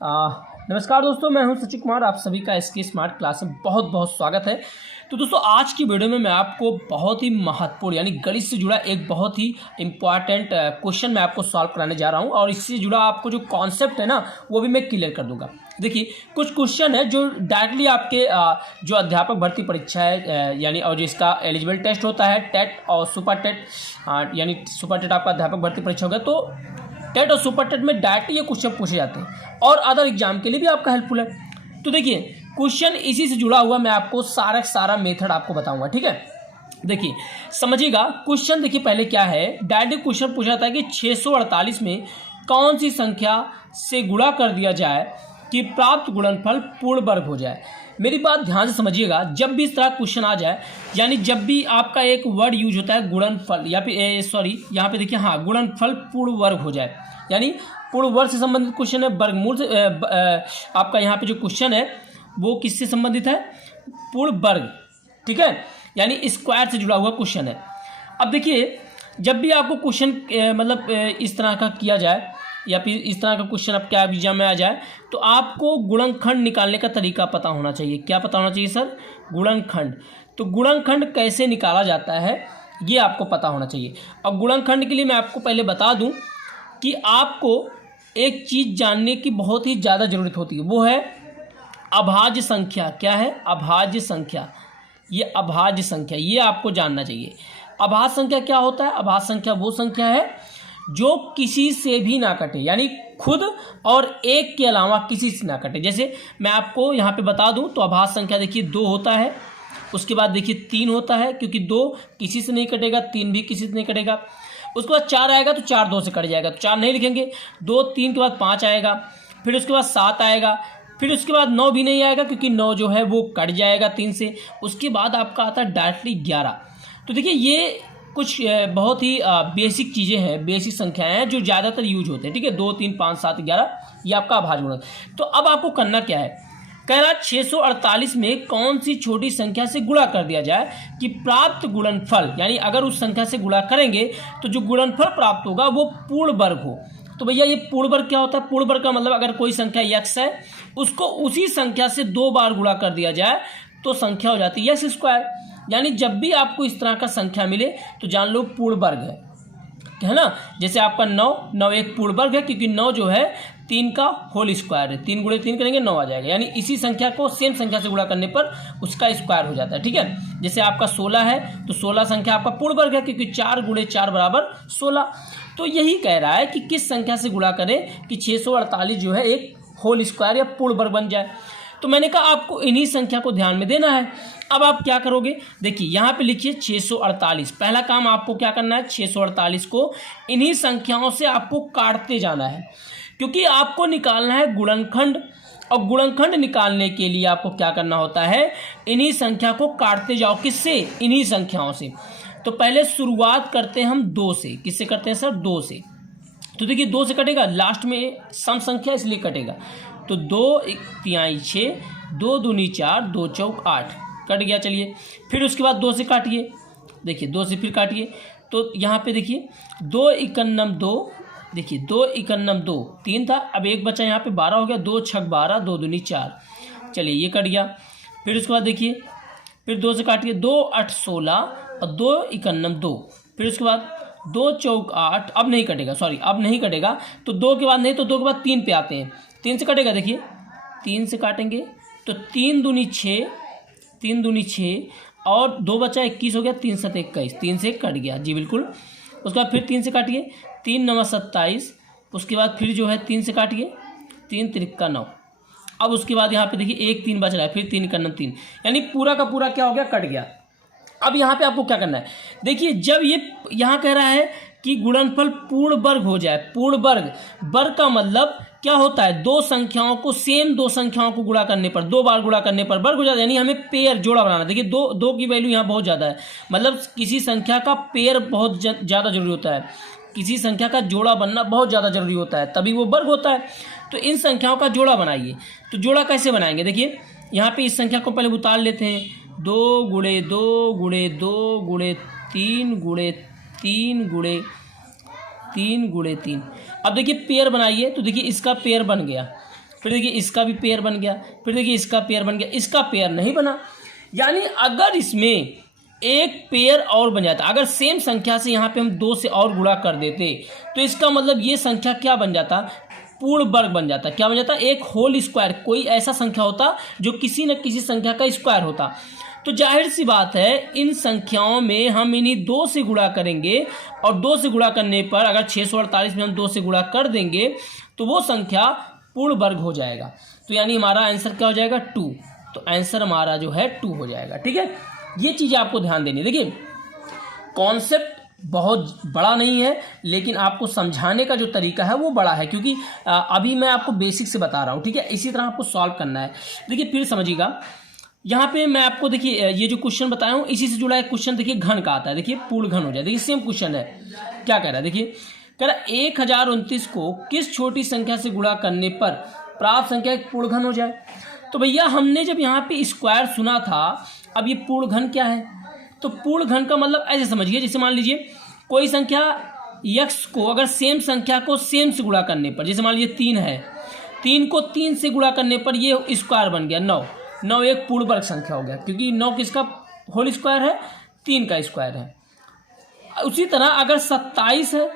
नमस्कार दोस्तों, मैं हूं सचिन कुमार। आप सभी का एसके स्मार्ट क्लास में बहुत बहुत स्वागत है। तो दोस्तों, आज की वीडियो में मैं आपको बहुत ही महत्वपूर्ण यानी गणित से जुड़ा एक बहुत ही इम्पॉर्टेंट क्वेश्चन मैं आपको सॉल्व कराने जा रहा हूं और इससे जुड़ा आपको जो कॉन्सेप्ट है ना वो भी मैं क्लियर कर दूंगा। देखिए, कुछ क्वेश्चन है जो डायरेक्टली आपके जो अध्यापक भर्ती परीक्षा है यानी और जो इसका एलिजिबल टेस्ट होता है टेट और सुपर टेट, यानी सुपर टेट आपका अध्यापक भर्ती परीक्षा होगा तो टेट और सुपर टेट में डायरेक्ट ये क्वेश्चन पूछे जाते हैं और अदर एग्जाम के लिए भी आपका हेल्पफुल है। तो देखिए, क्वेश्चन इसी से जुड़ा हुआ मैं आपको सारा मेथड आपको बताऊंगा, ठीक है। देखिए समझिएगा, क्वेश्चन देखिए पहले क्या है। डायरेक्ट क्वेश्चन पूछा जाता है कि 648 में कौन सी संख्या से गुणा कर दिया जाए कि प्राप्त गुणनफल पूर्ण वर्ग हो जाए। मेरी बात ध्यान से समझिएगा, जब भी इस तरह क्वेश्चन आ जाए यानी जब भी आपका एक वर्ड यूज होता है गुणनफल या फिर यहाँ पे देखिए, हाँ, गुणनफल पूर्ण वर्ग हो जाए यानी पूर्ण वर्ग से संबंधित क्वेश्चन है। वर्गमूल से आपका यहाँ पे जो क्वेश्चन है वो किससे संबंधित है? पूर्ण वर्ग, ठीक है, यानी स्क्वायर से जुड़ा हुआ क्वेश्चन है। अब देखिए, जब भी आपको क्वेश्चन मतलब इस तरह का किया जाए या फिर इस तरह का क्वेश्चन आपके एग्जाम में आ जाए तो आपको गुणनखंड निकालने का तरीका पता होना चाहिए। क्या पता होना चाहिए सर? गुणनखंड। तो गुणनखंड कैसे निकाला जाता है ये आपको पता होना चाहिए। और गुणनखंड के लिए मैं आपको पहले बता दूं कि आपको एक चीज़ जानने की बहुत ही ज़्यादा ज़रूरत होती है, वो है अभाज्य संख्या। क्या है? अभाज्य संख्या। ये अभाज्य संख्या, ये आपको जानना चाहिए। अभाज्य संख्या क्या होता है? अभाज्य संख्या वो संख्या है जो किसी से भी ना कटे, यानी खुद और एक के अलावा किसी से ना कटे। जैसे मैं आपको यहाँ पे बता दूं तो अभाज्य संख्या देखिए 2 होता है, उसके बाद देखिए 3 होता है, क्योंकि 2 किसी से नहीं कटेगा, 3 भी किसी से नहीं कटेगा। उसके बाद 4 आएगा तो 4 2 से कट जाएगा, तो 4 नहीं लिखेंगे। 2 3 के बाद 5 आएगा, फिर उसके बाद 7 आएगा, फिर उसके बाद 9 भी नहीं आएगा क्योंकि 9 जो है वो कट जाएगा 3 से। उसके बाद आपका आता है डायरेक्टली 11। तो देखिए, ये कुछ बहुत ही बेसिक चीज़ें हैं, बेसिक संख्याएं हैं जो ज़्यादातर यूज होते हैं, ठीक है। 2 3 5 7 11 ये आपका अभाज्य गुणक। तो अब आपको करना क्या है? कह रहा 648 में कौन सी छोटी संख्या से गुणा कर दिया जाए कि प्राप्त गुणनफल, यानी अगर उस संख्या से गुणा करेंगे तो जो गुणनफल प्राप्त होगा वो पूर्ण वर्ग हो। तो भैया, ये पूर्ण वर्ग क्या होता है? पूर्ण वर्ग का मतलब अगर कोई संख्या x है उसको उसी संख्या से 2 बार गुणा कर दिया जाए तो संख्या हो जाती है x स्क्वायर। यानी जब भी आपको इस तरह का संख्या मिले तो जान लो पूर्ण वर्ग है ना। जैसे आपका 9 एक पूर्ण वर्ग है क्योंकि 9 जो है 3 का होल स्क्वायर है। 3 गुणे 3 करेंगे 9 आ जाएगा, यानी इसी संख्या को सेम संख्या से गुणा करने पर उसका स्क्वायर हो जाता है, ठीक है। जैसे आपका 16 है तो 16 संख्या आपका पूर्ण वर्ग है क्योंकि 4 गुणे 4 बराबर 16। तो यही कह रहा है कि किस संख्या से गुणा करें कि 648 जो है एक होल स्क्वायर या पूर्ण वर्ग बन जाए। तो मैंने कहा आपको इन्हीं संख्या को ध्यान में देना है। अब आप क्या करोगे? देखिए यहाँ पे लिखिए 648। पहला काम आपको क्या करना है? 648 को इन्हीं संख्याओं से आपको काटते जाना है क्योंकि आपको निकालना है गुणनखंड। और गुणनखंड निकालने के लिए आपको क्या करना होता है? इन्हीं संख्या को काटते जाओ। किससे? इन्हीं संख्याओं से। तो पहले शुरुआत करते हैं हम 2 से। किससे करते हैं सर? 2 से। तो देखिए 2 से कटेगा, लास्ट में सम संख्या इसलिए कटेगा। तो 2 1 3 6, 2 दूनी 4, 2 चौक 8 कट गया। चलिए, फिर उसके बाद 2 से काटिए। देखिए 2 से फिर काटिए तो यहाँ पे देखिए 2 इकन्नम 2, देखिए 2 इकन्नम 2 3 था, अब एक बचा यहाँ पे 12 हो गया। 2 छक 12, 2 दूनी 4। चलिए ये कट गया। फिर उसके बाद देखिए फिर 2 से काटिए, 2 8 16 और 2 इकन्नम 2। फिर उसके बाद 2 चौक 8, अब नहीं कटेगा, सॉरी अब नहीं कटेगा। तो 2 के बाद नहीं, तो 2 के बाद 3 पे आते हैं। 3 से कटेगा, देखिए 3 से काटेंगे तो 3 दूनी 6, 3 दूनी 6 और 2 बचा 21 हो गया। 3 7 21, 3 से कट गया जी, बिल्कुल। उसके बाद फिर 3 से काटिए, 3 9 27। उसके बाद फिर जो है 3 से काटिए, 3 3 9। अब उसके बाद यहाँ पे देखिए 1 3 बच रहा है, फिर 3 इकन्नम 3, यानी पूरा का पूरा क्या हो गया? कट गया। अब यहाँ पे आपको क्या करना है? देखिए, जब ये यहाँ कह रहा है कि गुणनफल पूर्ण वर्ग हो जाए, पूर्ण वर्ग, वर्ग का मतलब क्या होता है? 2 संख्याओं को सेम 2 संख्याओं को गुणा करने पर, 2 बार गुणा करने पर वर्ग हो जाता है। यानी हमें पेयर जोड़ा बनाना। देखिए 2 की वैल्यू यहाँ बहुत ज़्यादा है, मतलब किसी संख्या का पेयर बहुत ज़्यादा जरूरी होता है। किसी संख्या का जोड़ा बनना बहुत ज़्यादा जरूरी होता है, तभी वो वर्ग होता है। तो इन संख्याओं का जोड़ा बनाइए। तो जोड़ा कैसे बनाएंगे? देखिए यहाँ पे इस संख्या को पहले उतार लेते हैं। 2 गुणे 2 गुणे 2 गुणे 3 गुणे 3 गुणे 3 गुणे 3। अब देखिए पेयर बनाइए, तो देखिए इसका पेयर बन गया। फिर देखिए इसका भी पेयर बन गया, फिर देखिए इसका पेयर बन गया, इसका पेयर नहीं बना। यानी अगर इसमें एक पेयर और बन जाता, अगर सेम संख्या से यहाँ पे हम 2 से और गुणा कर देते तो इसका मतलब ये संख्या क्या बन जाता, पूर्ण वर्ग बन जाता। क्या बन जाता, एक होल स्क्वायर, कोई ऐसा संख्या होता जो किसी न किसी संख्या का स्क्वायर होता। तो जाहिर सी बात है इन संख्याओं में हम इन्हीं 2 से गुणा करेंगे और 2 से गुणा करने पर अगर 648 में हम 2 से गुणा कर देंगे तो वो संख्या पूर्ण वर्ग हो जाएगा। तो यानी हमारा आंसर क्या हो जाएगा, 2। तो आंसर हमारा जो है 2 हो जाएगा। ठीक है, ये चीज़ें आपको ध्यान देनी। देखिए कॉन्सेप्ट बहुत बड़ा नहीं है लेकिन आपको समझाने का जो तरीका है वो बड़ा है, क्योंकि अभी मैं आपको बेसिक से बता रहा हूँ। ठीक है, इसी तरह आपको सॉल्व करना है। देखिए फिर समझिएगा, यहाँ पे मैं आपको देखिए ये जो क्वेश्चन बताया हूँ इसी से जुड़ा एक क्वेश्चन देखिए घन का आता है। देखिए पूर्ण घन हो जाए। देखिए सेम क्वेश्चन है, क्या कह रहा है, देखिए कह रहा 1029 को किस छोटी संख्या से गुणा करने पर प्राप्त संख्या एक पूर्ण घन हो जाए। तो भैया हमने जब यहाँ पे स्क्वायर सुना था, अब ये पूर्ण घन क्या है, तो पूर्ण घन का मतलब ऐसे समझिए, जैसे मान लीजिए कोई संख्या x को अगर सेम संख्या को सेम से गुणा करने पर, जैसे मान लीजिए 3 है, 3 को 3 से गुणा करने पर ये स्क्वायर बन गया 9। 9 एक पूर्ण वर्ग संख्या हो गया, क्योंकि 9 किसका होल स्क्वायर है, 3 का स्क्वायर है। उसी तरह अगर 27 है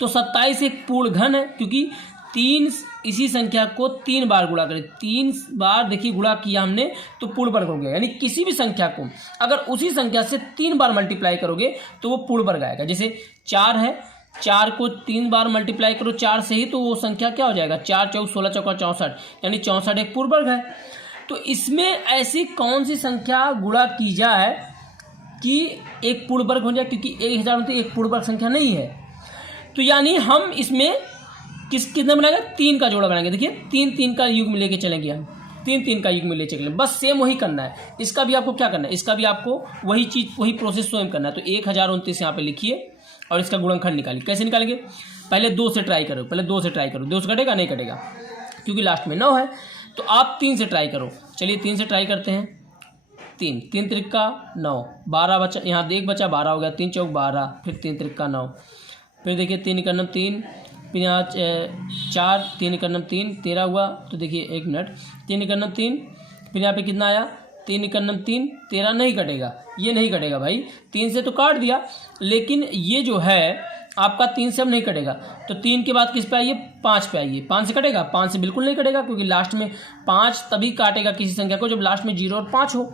तो 27 एक पूर्ण घन है, क्योंकि 3 इसी संख्या को 3 बार गुणा करें, 3 बार देखिए गुणा किया हमने तो पूर्ण वर्ग हो गया। यानी किसी भी संख्या को अगर उसी संख्या से 3 बार मल्टीप्लाई करोगे तो वो पूर्ण वर्ग आएगा। जैसे 4 है, 4 को 3 बार मल्टीप्लाई करो 4 से ही, तो वो संख्या क्या हो जाएगा, 4 चौक 16 चौका 64, यानी 64 एक पूर्ण वर्ग है। तो इसमें ऐसी कौन सी संख्या गुणा की जाए कि एक पूर्ण वर्ग हो जाए, क्योंकि 1029 एक पूर्ण वर्ग संख्या नहीं है। तो यानी हम इसमें कितना बनाएंगे, 3 का जोड़ा बनाएंगे। देखिए 3 का युग्म लेके चलेंगे हम, 3 का युग्म ले चलेंगे, बस सेम वही करना है। इसका भी आपको क्या करना है, इसका भी आपको वही चीज़ वही प्रोसेस स्वयं करना है। तो 1029 यहाँ पे लिखिए और इसका गुणनखंड निकालिए। कैसे निकालेंगे, पहले 2 से ट्राई करो, पहले 2 से ट्राई करो, 2 से कटेगा नहीं कटेगा, क्योंकि लास्ट में 9 है। तो आप 3 से ट्राई करो, चलिए 3 से ट्राई करते हैं। 3 त्रिक्का 9, 12 बचा, यहाँ 1 बचा, 12 हो गया, 3 चौक 12, फिर 3 त्रिक्का 9, फिर देखिए 3 एकम 3, फिर यहाँ 4, 3 एकम 3, 13 हुआ। तो देखिए 1 मिनट, 3 एकम 3, फिर यहाँ पे कितना आया, 3 एकम 3, 13 नहीं कटेगा, ये नहीं कटेगा भाई, 3 से तो काट दिया, लेकिन ये जो है आपका 3 से अब नहीं कटेगा। तो 3 के बाद किस पे आइए, 5 पे आइए। 5 से कटेगा, 5 से बिल्कुल नहीं कटेगा, क्योंकि लास्ट में 5 तभी काटेगा किसी संख्या को जब लास्ट में 0 और 5 हो।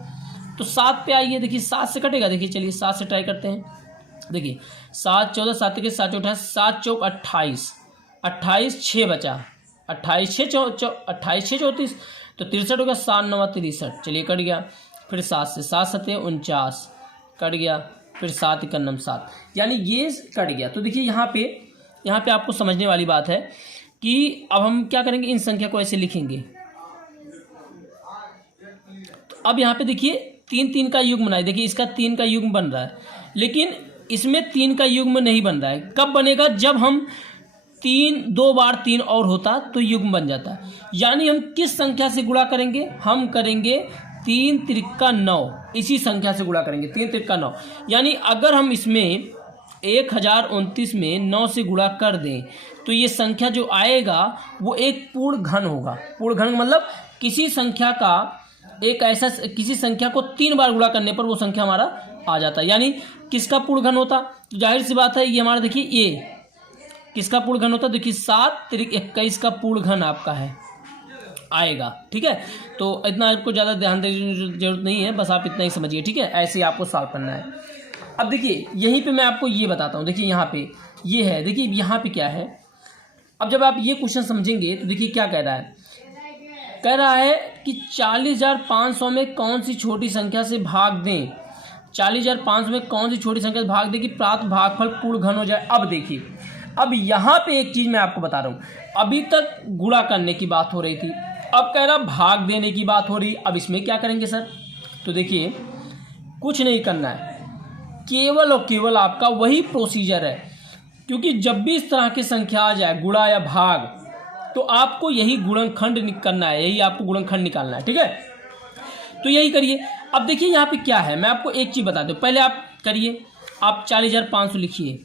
तो 7 पे आइए, देखिए 7 से कटेगा। देखिए चलिए 7 से ट्राई करते हैं। देखिए 7 14, 7 के 7 28, 7 चौक 28, 28 6 बचा, 28 6 34, तो 63 हो गया, 7 9 63, चलिए कट गया। फिर 7 से 7 7 49 कट गया, फिर 7 एकम 7, यानी ये कट गया। तो देखिए यहाँ पे आपको समझने वाली बात है कि अब हम क्या करेंगे, इन संख्या को ऐसे लिखेंगे। तो अब यहाँ पे देखिए 3 का युग्म बनाए, देखिए इसका 3 का युग्म बन रहा है, लेकिन इसमें 3 का युग्म नहीं बन रहा है। कब बनेगा, जब हम 2 बार 3 और होता तो युग्म बन जाता। यानी हम किस संख्या से गुणा करेंगे, हम करेंगे 3 त्रिक्का 9, इसी संख्या से गुणा करेंगे, 3 त्रिक्का 9। यानी अगर हम इसमें 1029 में 9 से गुणा कर दें तो ये संख्या जो आएगा वो एक पूर्ण घन होगा। पूर्ण घन मतलब किसी संख्या का एक ऐसा, किसी संख्या को 3 बार गुणा करने पर वो संख्या हमारा आ जाता है। यानी किसका पूर्ण घन होता, तो जाहिर सी बात है ये हमारा, देखिए ये किसका पूर्ण घन होता, देखिए 7 त्रिक 21 का पूर्ण घन आपका है आएगा। ठीक है, तो इतना आपको ज़्यादा ध्यान देने की जरूरत नहीं है, बस आप इतना ही समझिए। ठीक है, ऐसे ही आपको सॉल्व करना है। अब देखिए यहीं पे मैं आपको ये बताता हूँ। देखिए यहाँ पे ये है, देखिए यहाँ पे क्या है। अब जब आप ये क्वेश्चन समझेंगे तो देखिए क्या कह रहा है, कह रहा है कि 40,500 में कौन सी छोटी संख्या से भाग दें, 40,500 में कौन सी छोटी संख्या से भाग दें कि प्राप्त भागफल पूर्ण घन हो जाए। अब देखिए, अब यहाँ पे एक चीज़ मैं आपको बता रहा हूँ, अभी तक गुणा करने की बात हो रही थी, अब कह रहा भाग देने की बात हो रही। अब इसमें क्या करेंगे सर, तो देखिए कुछ नहीं करना है, केवल और केवल आपका वही प्रोसीजर है, क्योंकि जब भी इस तरह की संख्या आ जाए गुणा या भाग तो आपको यही गुणनखंड करना है, यही आपको गुणनखंड निकालना है। ठीक है, तो यही करिए। अब देखिए यहाँ पे क्या है, मैं आपको एक चीज़ बता दूँ, पहले आप करिए, आप 40,500 लिखिए,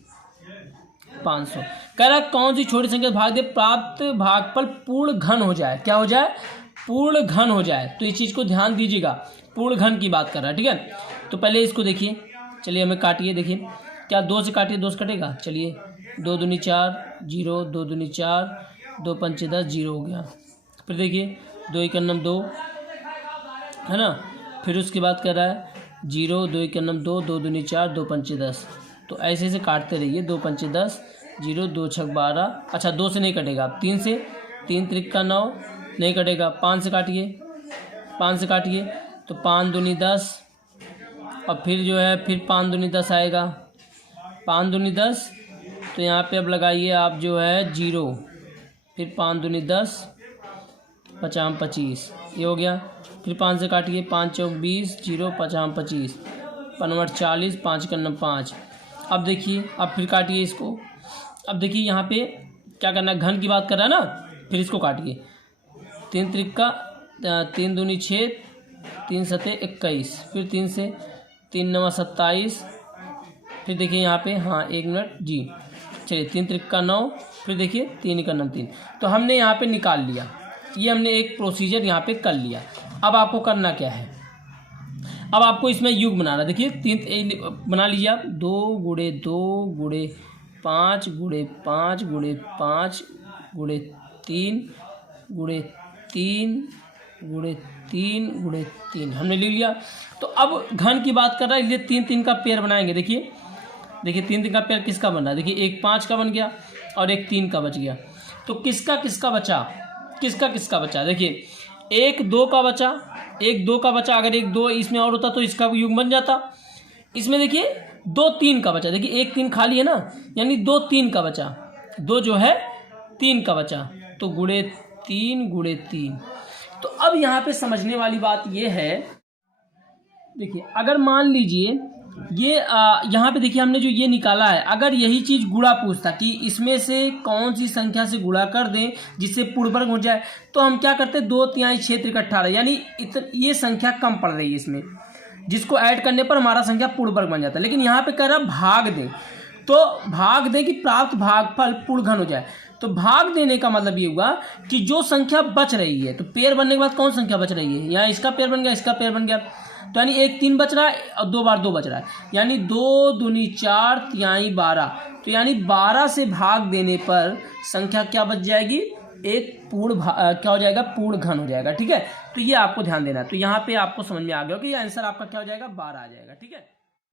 500 कह रहा कौन सी छोटी संख्या भाग दे प्राप्त भागफल पूर्ण घन हो जाए, क्या हो जाए, पूर्ण घन हो जाए। तो इस चीज़ को ध्यान दीजिएगा, पूर्ण घन की बात कर रहा है, ठीक है। तो पहले इसको देखिए, चलिए हमें काटिए, देखिए क्या 2 से काटिए 2 से कटेगा, चलिए 2 दूनी 4 0, 2 दूनी 4, 2 पंचे 10 0 हो गया। फिर देखिए 2 एकन्नम 2 है ना, फिर उसके बाद कर रहा है 0, 2 एकन्नम 2, 2 दूनी 4, 2 पंचे 10। तो ऐसे ऐसे काटते रहिए, 2 पंचे 10, 0, 2 छक 12। अच्छा 2 से नहीं कटेगा, आप 3 से, 3 त्रिक 9 नहीं कटेगा, 5 से काटिए, 5 से काटिए तो 5 दूनी 10, और फिर जो है फिर 5 दूनी 10 आएगा, 5 दूनी 10। तो यहाँ पे अब लगाइए आप जो है 0, फिर 5 दूनी 10, 5 25, ये हो गया। फिर 5 से काटिए, 5 चौक 20, 0 5 25, 5 40, 5 कन्नम 5। अब देखिए, अब फिर काटिए इसको। अब देखिए यहाँ पे क्या करना है, घन की बात कर रहा है ना, फिर इसको काटिए। 3 त्रिक 3 दूनी 6, 3 सते 21, फिर 3 से, 3 9 27। फिर देखिए यहाँ पे, हाँ 1 मिनट जी, चलिए 3 त्रिक 9, फिर देखिए 3 एकन्नम 3। तो हमने यहाँ पे निकाल लिया, ये हमने एक प्रोसीजर यहाँ पे कर लिया। अब आपको करना क्या है, अब आपको इसमें युग बनाना। देखिए 3 बना लीजिए आप, 2 गुणे 2 गुणे 5 गुणे 5 गुणे 5 गुणे 3 गुणे 3 गुणे 3 गुणे 3 हमने ले लिया। तो अब घन की बात कर रहा है, इसलिए 3 3 का पेयर बनाएंगे। देखिए 3 3 का पेयर किसका बन रहा है, देखिए एक 5 का बन गया और एक 3 का बच गया। तो किसका किसका बचा, किसका किसका बचा, देखिए एक 2 का बचा, एक 2 का बचा। अगर एक 2 इसमें और होता तो इसका युग बन जाता। इसमें देखिए 2 3 का बचा, देखिए एक 3 खाली है ना, यानी 2 3 का बचा, 2 जो है 3 का बचा, तो गुणे 3 गुणे 3। तो अब यहाँ पे समझने वाली बात ये है, देखिए अगर मान लीजिए ये यहाँ पे देखिए हमने जो ये निकाला है, अगर यही चीज़ गुणा पूछता कि इसमें से कौन सी संख्या से गुणा कर दें जिससे पूर्ण वर्ग हो जाए, तो हम क्या करते, 2 तिहाई 6 त्रिक 18, यानी ये संख्या कम पड़ रही है इसमें, जिसको ऐड करने पर हमारा संख्या पूर्ण वर्ग बन जाता है। लेकिन यहाँ पे कह रहा भाग दें, तो भाग दें कि प्राप्त भागफल पूर्ण घन हो जाए। तो भाग देने का मतलब ये हुआ कि जो संख्या बच रही है, तो पेयर बनने के बाद कौन संख्या बच रही है, यहाँ इसका पेयर बन गया, इसका पेयर बन गया, तो यानी एक 3 बच रहा है और 2 बार 2 बच रहा है, यानी 2 दूनी 4 तिहाई 12। तो यानी 12 से भाग देने पर संख्या क्या बच जाएगी, एक पूर्ण क्या हो जाएगा, पूर्ण घन हो जाएगा, ठीक है। तो ये आपको ध्यान देना है। तो यहाँ पे आपको समझ में आ गया कि ये आंसर आपका क्या हो जाएगा, 12 आ जाएगा, ठीक है।